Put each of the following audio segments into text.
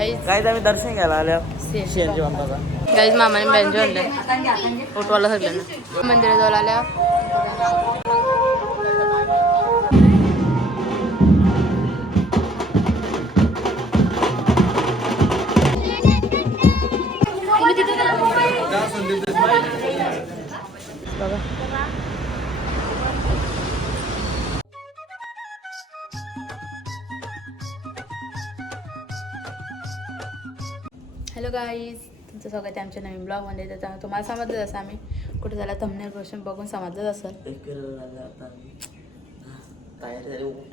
Guys आम्ही दर्शन घ्यायला आलो शेरजी बाप्पाचा. गाईज मामाने बँजो आणले फोटोवाला सगळ्यांना मंदिरात जाऊन आल्या. हॅलो गाईज, तुमचं स्वागत आहे आमच्या नवीन ब्लॉगमध्ये. त्याचा तुम्हाला समजलं जसं आम्ही कुठे झाला थंबनेल क्वेश्चन बघून समजलंच असेल.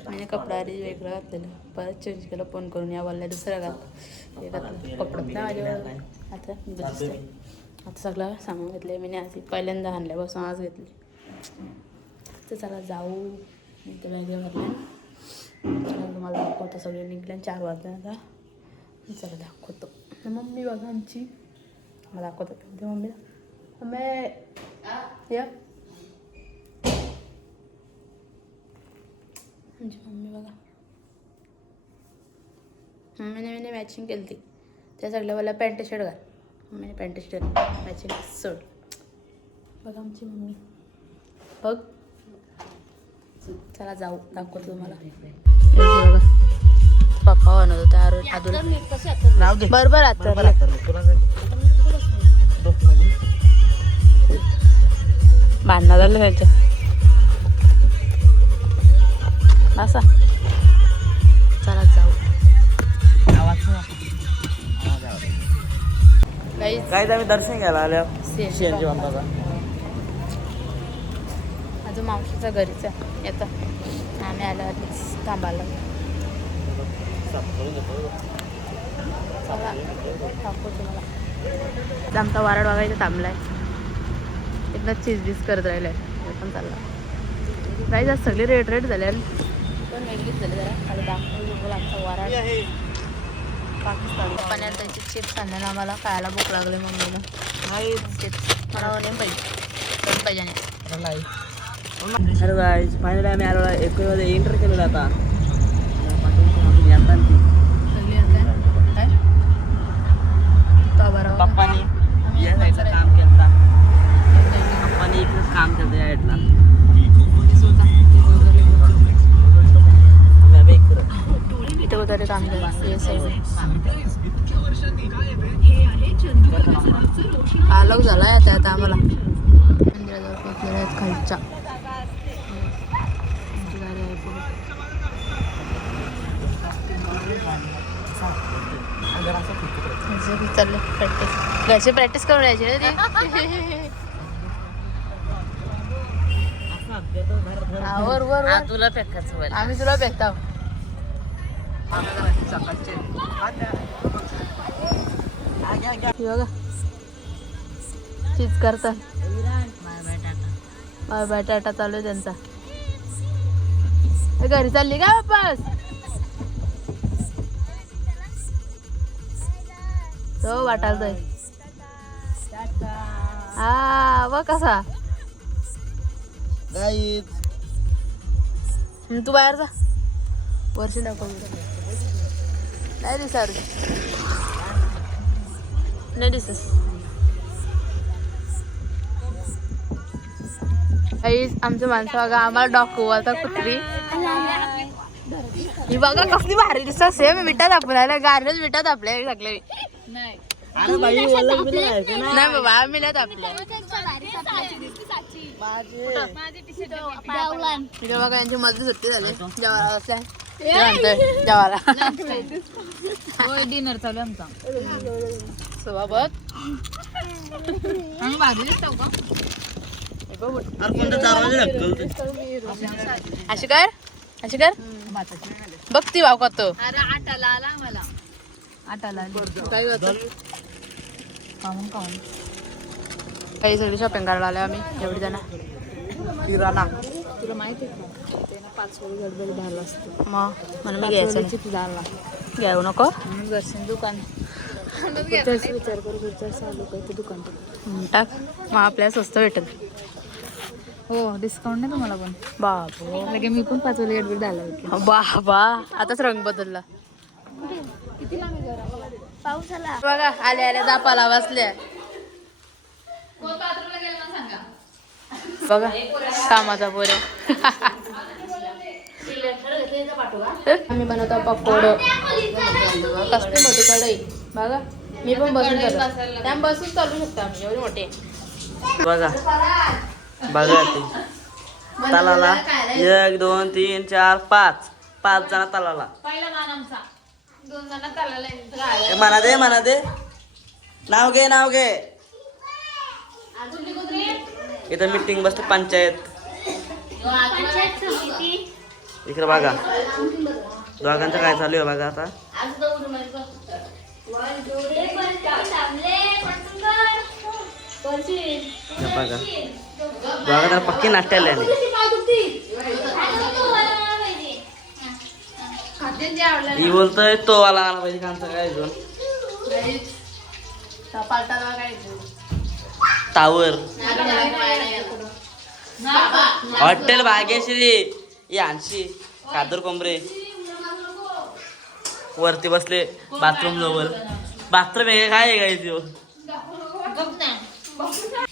म्हणजे कपडा आधी वेगळं घातलेलं, परत चेंज केलं, फोन करून या बोलल्या दुसरं घात हे घातलं. कपडत नाही माझ्यावर आता दिसतंय. आता सगळं सामान घेतलं मी आधी पहिल्यांदा आणल्यापासून आज घेतली. तर चला जाऊ. ते बॅगे भरले तुम्हाला दाखवतो. सगळे निघले 4 वाजता. आता चला दाखवतो. मम्मी बघा आमची मला दाखवतो. मम्मीला मम्मी या आमची मम्मी बघा. मम्मीने मॅचिंग केली ती त्या सगळ्या मला पॅन्ट शर्ट घाल. मम्मीने पॅन्ट शर्ट मॅचिंग सोड. बघा आमची मम्मी बघ. चला जाऊ दाखवतो तुम्हाला. बघा पप्पा बनवतो त्या बरोबर आता भांडणं झालं त्याच्या असा. चला जाऊ. गाईज आम्ही दर्शन घ्यायला आलो शेरजी बाप्पाचा. अजून मावशीचा घरीच आहे येतं. आम्ही आलो थांबायला. चला दाखवतो तुम्हाला. आमचा वारड बघायचा थांबलाय. एकदा चीज करत राहिलाय. हे पण चालला. गाईज आज सगळे रेट झाले पण वेगळीच झाली जरा. आणि दाखवतो आमचा वारड पाकिस्तान. पाण्यात त्याची चिप्स आणले ना. आम्हाला खायला भूक लागली मम्मीला. चिप्स मला नाही पाहिजे पाहिजे नाही. हॅलो गाईज, फायनली आम्ही आलो. एकमध्ये एंटर केलेलं आता. पप्पानी या साईडला काम केलं. पप्पानी इकडंच काम केलं या साईडला. इथे वगैरे काम केलं. आलोक झाला आता आता आम्हाला मंदिराजवळ पोहोचलेले आहेत. खालच्या गाडी आहे पुढे. चाललं प्रॅक्टिस. घरची प्रॅक्टिस करून यायची ना ती. तुला फेकायचं आम्ही तुला फेकतो. बघा चीज करतात. बाय बाय टाटा चालू आहे त्यांचा. घरी चालली का वापस? तो वाटायला जाईल. हा बघ कसा. तू बाहेर जा. वर्षी दाखव. नाही दिसणार. नाही दिसत. आमचं माणसं बघा आम्हाला दाखवता कुत्री. ही बघा कसली भारी दिसत. सेम मिठात आपल्याला गार्डन मिठात आपल्या सगळे. नाही बाबा आम्ही नाही आपल्या. बघा यांची मजली सुट्टी झाली. जेवायला बसलाय जेवायला. डिनर चालू आमचा. सोबत भाजी दिसतो का? अशी कर बघ ती भाव का तो. आटाला आला मला. आटाला काय होतं काही सगळी शॉपिंग करायला आलो आम्ही. एवढी जण किराणा. तुला माहिती आहे का ते ना 5 वेळी गडबड झालं असतं. मग म्हणून मी घ्यायचं झाला. घेऊ नको. दर्शन दुकान विचार करू. लोक ते दुकान टाक. मग आपल्याला स्वस्त भेटेल. हो डिस्काउंट नाही तुम्हाला पण. बाबा लगे मी पण 5 वेळी गडबड झाला. बाबा आताच रंग बदलला. पाऊस आला बघा. आल्या आल्या दापाला बसल्या बघा कामाचा पोऱ्या. आम्ही बनवतो पकोड. कसली मोठी कढई बघा. मी पण बसून चालू त्या बसून चालू शकतो आम्ही एवढी मोठी. बघा बघा ती तलाला 1 2 3 4 5 जण तलाला. पहिला मान आमचा 2 जण तलाला. म्हणा दे नाव घे. इथं मीटिंग बसते पंचायत. इकडे बघा दोघांचं काय चालू आहे बघा आता. बघा दोघांना पक्की नाट्याला ही बोलतोय तो वाला आला पाहिजे कांचा काय दोन टावर हॉटेल भाग्यश्री यांशी कादर कोंबरे वरती बसले बाथरूम जवळ. बाथरूम आहे काय आहे काय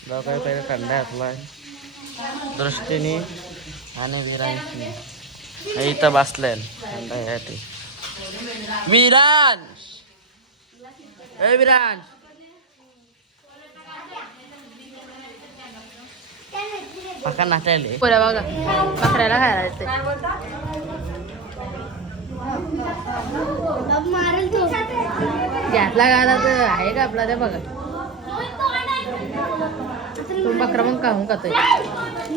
काय पहिले खंडा घातलाय दृष्टीने आणि विरांशी इथं बसलाय खंडा यासाठी. विरांश विरांश पका नाचायले बघा बकऱ्याला खायला येते. घातला घाला तर आहे का आपला ते बघा. तो बकरा मग खाऊन खातोय.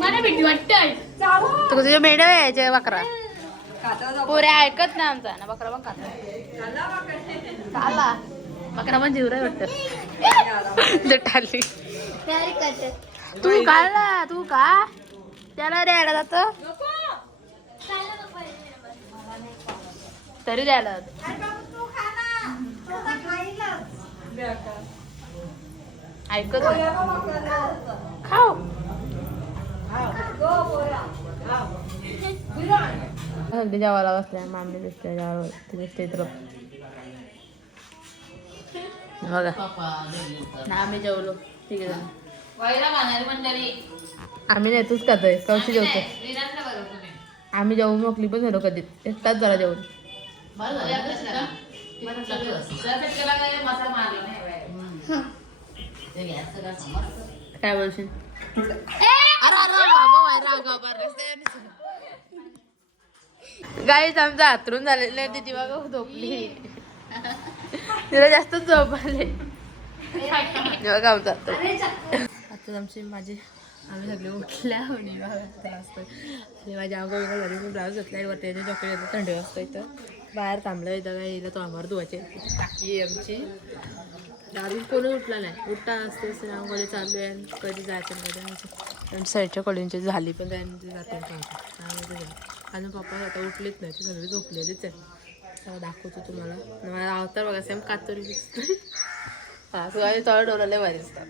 मला भीती वाटतंय तुझे मेढे यायचे बकरा पोऱ्या ऐकत नाही आमचा ना. बकरा पण खाला बकरा पण जीवराय वाटत टाली. तू खाल्ला तू का त्याला द्यायला जात तरी द्यायला ऐकत खाऊ. अगदी जेवायला बसल्या मामी दिसते दिसते तर बघा ना. आम्ही जेवलो ठीक आहे. आम्ही नाही तूच खातोय कवशी जेवतो. आम्ही जेवू मोकली पण झालो कधी एकटाच जरा जेवण. काय बोलशील गाईच आमचा हातरून झालेलं आहे. तिची बघा झोपली तिला जास्त झोप आले बघा आमचा आता आमची माझी आम्ही सगळे उठल्या असतो. माझ्या आंघोळ झाली मी ब्लाऊज घातला वरती चॉकलेट येतं थंडी वाजता. इथं बाहेर थांबलं इथं काय येईल तो आम्हाला धुवायचे टाकी आमची. अजून कोणी उठला नाही. उठता असते आंघोळी चालू आहे कधी जायचं कधी जायचं. साईडच्या कॉलेजची झाली पण त्यांची जाते अजून पप्पा आता उठलेच नाही. ती सगळी झोपलेलीच आहे. सगळं दाखवतो तुम्हाला. मला आवता बघा सेम कातरी दिसतोय. हा सगळ्या तळ डोलाले भारी दिसतात.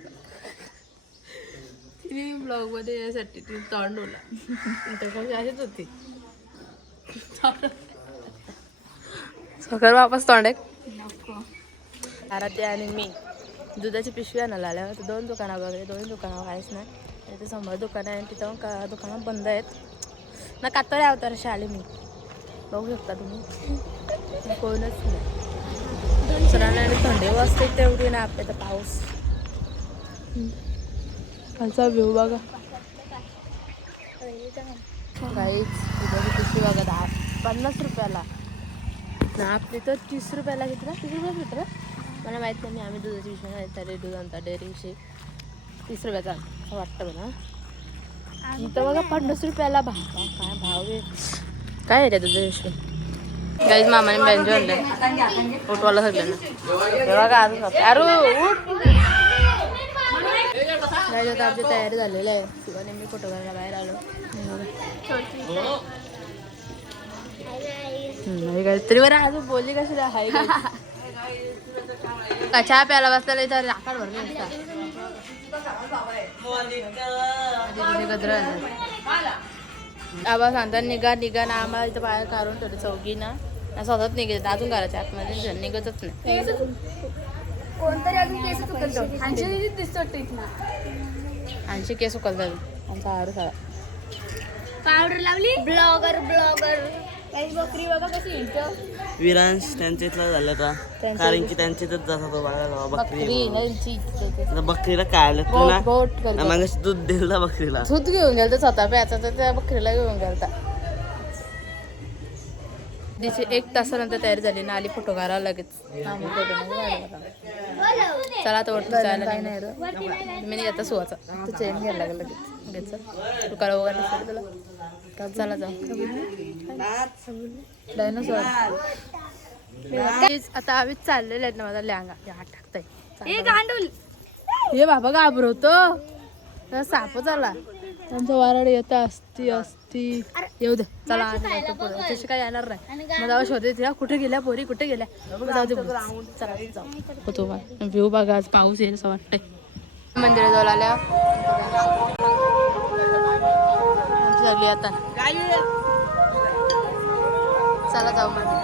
तिने ब्लॉगमध्ये यासाठी ती तळ डोला तर अशीच होती. सकाळ वापस तोंड आराध्य आणि मी दुधाची पिशवी आणायला आल्या. 2 दुकानं बघले 2 दुकानावर काहीच नाही. इथे समोर दुकान आहे तिथं दुकानं बंद आहेत ना. कातळ्या अवतारशी आले मी बघू शकता तुम्ही. कोणच नाही सरांना आणि थंडी वाजते तेवढी ना. आपल्या तर पाऊस खालचा व्ह्यू बघा. काहीच दुधाची पिशवी बघा 50 रुपयाला ना. आपली तर 30 रुपयाला घेतला. 30 रुपया घेतला मला माहीत नाही. आम्ही दुधाची पिशवी नाही तरी दूध आणता डेअरीशी 30 रुपयाचा असं वाटतं मला. इथं बघा 50 रुपयाला भाव. काय भाव आहे काय आहे रे दुधाची पिशवी. काहीच मामाने बँजो आणलं उठवायला सगळ्यांना बघा. अरू उठ नाही आता आमची तयारी झालेली आहे. शिवाने मी फोटो करायला बाहेर आलो. तरी बरं अजून बोलली कशी आहे का. चहा प्यायला बसलेला इथं राखाड भरले आबा सांगतात निघा ना. आम्हाला इथं बाहेर काढून ठेवले चौघी ना. असं होत निघत अजून घराच्या आतमध्ये निघतच नाही. कोणतरी अजून केस उकलतो. अंजली दिसतो ट्रिकला. आणखी केस उकलतात आमचा आरू सारा. पावडर लावली. ब्लॉगर काही बकरी बघा कशी हिंडतं. विरांश त्यांच्या इथलं झालं का कारण की त्यांच्या इथं जात होतो बघा बकरी आता बकरीला काय आलं तू ना गोट मग दूध दिलं बकरीला दूध घेऊन गेलं तर स्वतः प्यायचा तर त्या बकरीला घेऊन गेलता. तिची 1 तासानंतर तयारी झाली ना आली फोटो काढा लगेच. चला आता वरती जायला नाही मी नाही आता सुवाचा तू चेन घ्यायला लागेल लगेच घ्यायचं. तू करा वगैरे तुला तर चला जाऊ. डायनोसॉर आता आम्ही चाललेले आहेत ना माझा लँगा टाकताय गांडूल. हे बाबा घाबरवतो सापच आला. आमचा वाराड येत असती येऊ दे चला तशी काय येणार नाही. मग जाऊ शोधे तिला कुठे गेल्या पोरी कुठे गेल्या जाऊ दे चला जाऊ होतो व्ह्यू बघा आज पाऊस येईल असं वाटतंय. मंदिराजवळ आल्या लागली आता चला जाऊ मग.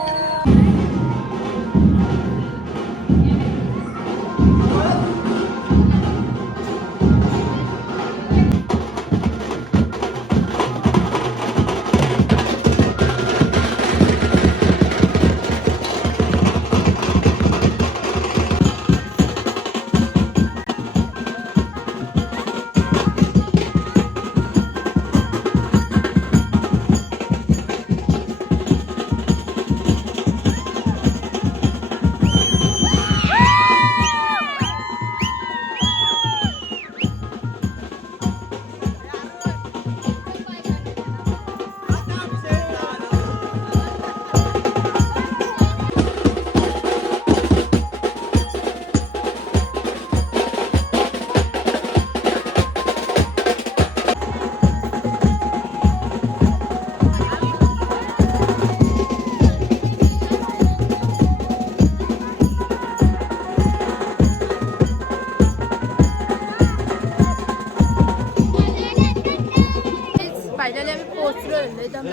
फायनली आम्ही पोहोचलो. एकदम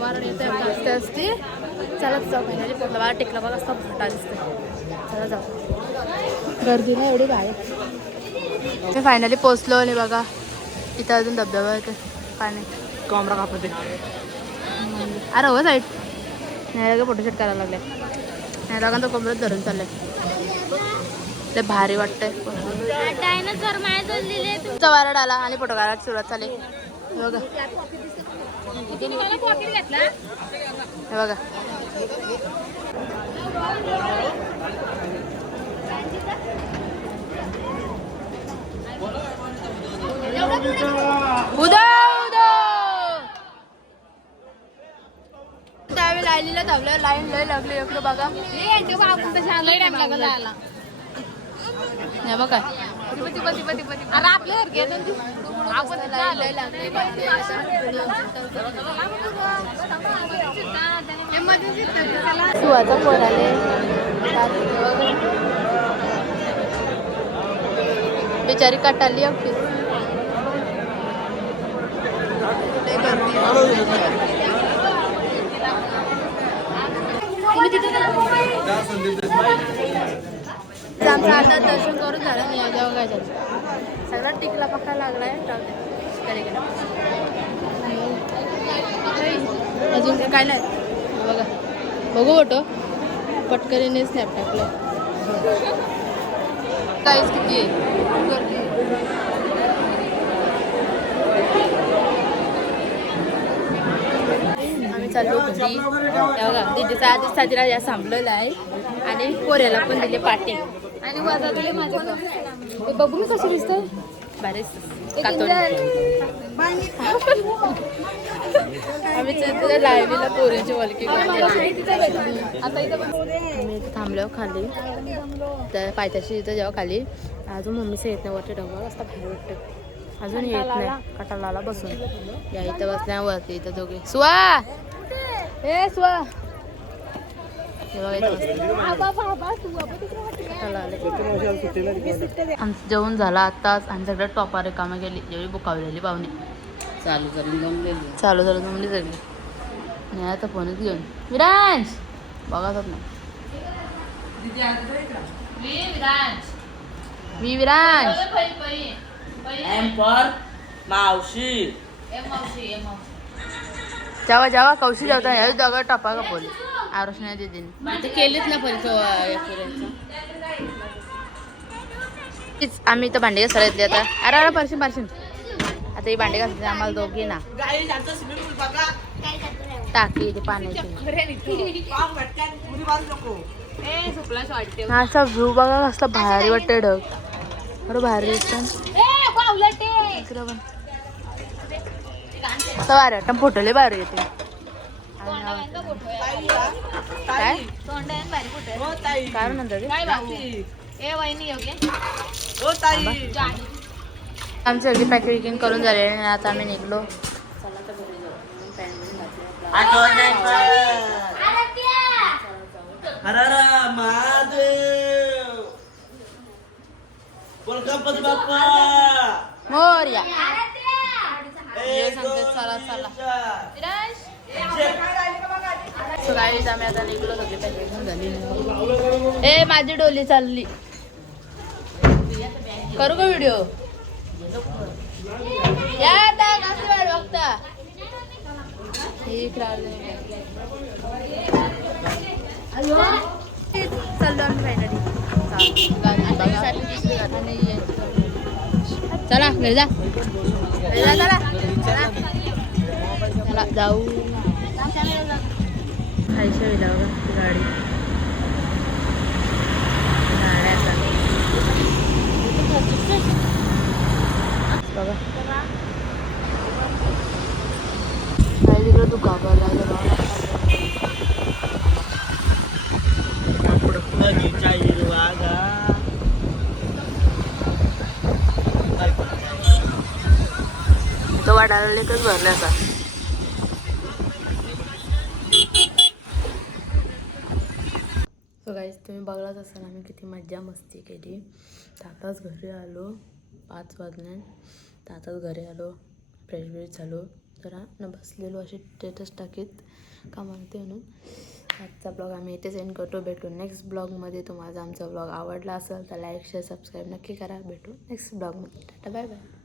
वारण येते असते असते चलाच जाऊ. फायनली पोहोचला मला टेकला बघा असता भटा दिसते. चला जाऊ गर्दी नाही एवढी बाहेर. ते फायनली पोहोचलो आणि बघा इथं अजून धबधबा येते पाणी कॉमरा कापते अरे हो साईड नाही लगे फोटोशूट करायला लागले. नाही दोघांचा कोंबड्यात धरून चाललंय. लय भारी वाटतंय. डायनोसॉर माझ्याजवळ लिहिले. तुमचा वारड आला आणि फोटो काढायला सुरुवात झाली. हे बघा हे बघा उदा त्यावेळी लाईनीला धावलं. लाईन लय लागली इकडं बघा. हे बघा सुवाचा फोन आले बिचारी कटाली अगदी. आमचं आता दर्शन करून झालं नाही जेव्हा काय झालं सगळं टिकला पक्का लागलाय. अजून काय नाही बघा बघू फोटो पटकरीने स्नॅप टाकलं. काहीच किती आम्ही चाललो घरी. बघा दिदीचा आधीच साजीला या सांभलेला आहे आणि पोऱ्याला पण दिले पाटी आणि वाजवले माझं. बघू मी कसं दिसतंय भारी आम्ही लायवीला पोऱ्याची वलकी आम्ही इथं थांबलो खाली तर पायथ्याशी इथं जेव्हा खाली अजून मम्मीचं येत नाही वरती ढोबळ असता भारी वाटतं. अजून येत नाही कटाला बसून या इथं बसल्यावरती इथं दोघे सुवा हे सुवा आमचं जेवण झालं आत्ताच आणि सगळं टॉपारे कामं गेली जेवढी बुकावलेली पाहुणे चालू झालं जमली सगळी नाही आता फोनच घेऊन विरांश बघाच नाही मी विरांश एम फॉर मावशी. जेव्हा जेव्हा कौशी जेवता ह्या दगड टपा का पोली आरोश नाही देते ते केलेच ना परीक्षा आम्ही इथं भांडे घासायला येतले आता अरे अरे परशीन परशीन आता ही भांडे घासायचे आम्हाला दोघी ना टाकी ते पाण्याची हा असा व्ह्यू बघा कसला भारी वाटतंय ढग बरं भारी इकडं पण भारी वाटतं फोटो लय भारी येते काय काय म्हणतात आमची सगळी पॅकिंग करून झाले आणि आता आम्ही निघलो महादेव गणपती बाप्पा मोरया गाईज आम्ही आता निघलो सगळी पॅकिंग झाली ए माझी डोली चालली करू का व्हिडिओ या आता कसं वेळ बघता चाललो आम्ही फायनली चला घरी जा चला चला जाऊ खायच्या वेळेला बघा गाडी बघा काही तिकडं तू तो वाटायला लेकच भरला असा सो गाईज तुम्ही बघलाच असाल आम्ही किती मज्जा मस्ती केली ताताच घरी आलो 5 वाजल्या ताताच घरी आलो फ्रेश ब्रेश झालो जरा न बसलेलो असे स्टेटस टाकीत कामावरती म्हणून आजचा ब्लॉग आम्ही इथेच एंड करतो भेटू नेक्स्ट ब्लॉगमध्ये तुम्हाला आमचा ब्लॉग आवडला असेल तर लाईक शेअर सबस्क्राईब नक्की करा भेटू नेक्स्ट ब्लॉगमध्ये टाटा बाय बाय